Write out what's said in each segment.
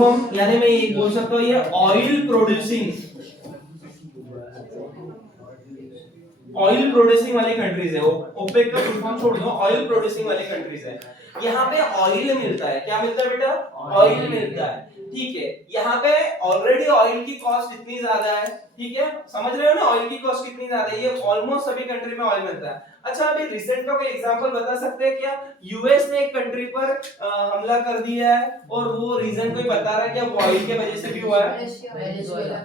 यानी मैं ये बोल सकता हूँ ये ऑयल प्रोड्यूसिंग वाली कंट्रीज है। ओपेक का फुल फॉर्म छोड़ दो, ऑयल प्रोड्यूसिंग वाली कंट्रीज है। यहाँ पे ऑयल मिलता है, क्या मिलता है बेटा? ऑयल मिलता है, ठीक है। यहाँ पे ऑलरेडी ऑयल की कॉस्ट इतनी ज्यादा है, ठीक है, समझ रहे हो ना ऑयल की कॉस्ट कितनी ज्यादा है। ये ऑलमोस्ट सभी कंट्री में ऑयल मिलता है। अच्छा, अभी रिसेंट का कोई एग्जांपल बता सकते हैं क्या? यूएस ने एक कंट्री पर हमला कर दिया है और वो रीजन कोई बता रहा है क्या? वो ऑयल की वजह से भी हुआ है।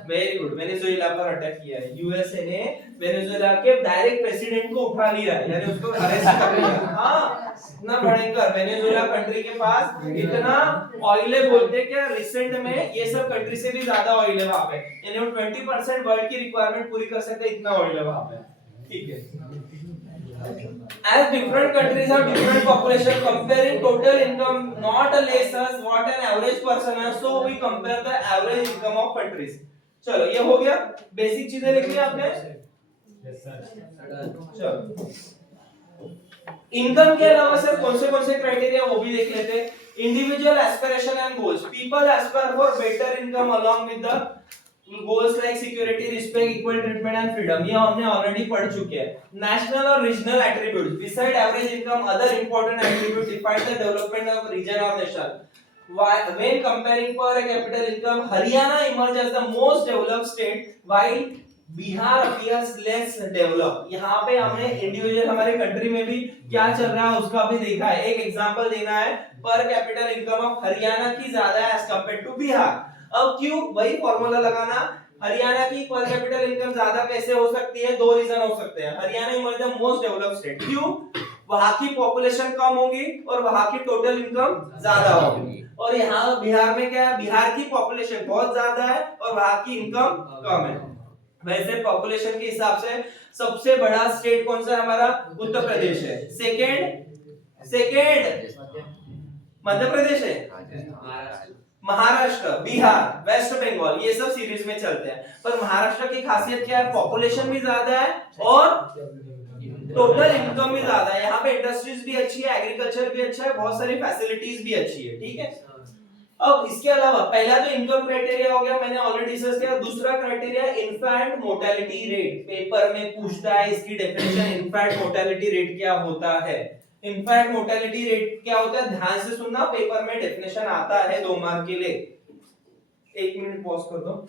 वेरी गुड, वेनेजुएला पर अटैक किया है यूएसए ने। वेनेजुएला के डायरेक्ट प्रेसिडेंट को उठा लिया है, यानी उसको अरेस्ट कर लिया। हाँ, इतना भयंकर वेनेजुएला कंट्री के पास इतना ऑयल है, बोलते क्या रिसेंट में ये सब कंट्री से भी ज्यादा ऑयल है वहां पे, यानी वो 20% वर्ल्ड की रिक्वायरमेंट पूरी कर सकते हैं, इतना ऑयल है वहां पे, ठीक है। As different countries have different population, comparing total income not a less as what an average person has, so we compare the average income of countries. चलो ये हो गया, बेसिक चीजें लिख ली आपने। चलो इनकम के अलावा सर कौन से क्राइटेरिया वो भी देख लेते हैं। Individual aspiration and goals, people aspire for better income along with the goals like security, respect, equal treatment and freedom, ये हमने ऑलरेडी पढ़ चुके हैं। नेशनल और regional attributes, besides average income other important attributes define the development of region और nation. When comparing per capita income, Haryana emerges as the most developed state while Bihar appears less developed। यहाँ पे हमने individual हमारे country में भी क्या चल रहा है उसका भी देखा है। एक एग्जांपल देना है, पर कैपिटल इनकम ऑफ हरियाणा की ज्यादा है एज कंपेयर टू बिहार। अब क्यों? वही फॉर्मूला लगाना, हरियाणा की पर कैपिटल इनकम ज्यादा कैसे हो सकती है? दो रीजन हो सकते हैं। Haryana is the most developed state, क्यों? वहां की पॉपुलेशन कम होगी और वहां की टोटल इनकम ज्यादा होगी। और यहाँ बिहार में क्या है? बिहार की पॉपुलेशन बहुत ज्यादा है और वहां की इनकम कम है। वैसे पॉपुलेशन के हिसाब से सबसे बड़ा स्टेट कौन सा है हमारा? उत्तर प्रदेश है। सेकेंड मध्य प्रदेश है, महाराष्ट्र, बिहार, वेस्ट बंगाल, ये सब सीरीज में चलते हैं। पर महाराष्ट्र की खासियत क्या है? पॉपुलेशन भी ज्यादा है और टोटल इनकम भी ज्यादा है। यहाँ पे इंडस्ट्रीज भी अच्छी है, एग्रीकल्चर भी अच्छा है, बहुत सारी फैसिलिटीज भी अच्छी है, ठीक है। अब इसके अलावा पहला तो इनकम क्राइटेरिया हो गया, मैंने ऑलरेडी डिस्कस किया। दूसरा criteria infant mortality rate, paper में पूछता है इसकी डेफिनेशन। इन्फैंट मोर्टेलिटी रेट क्या होता है? इन्फैंट मोर्टेलिटी रेट क्या होता है? ध्यान से सुनना, पेपर में डेफिनेशन आता है 2 मार्क के लिए। 1 मिनट पॉज कर दो।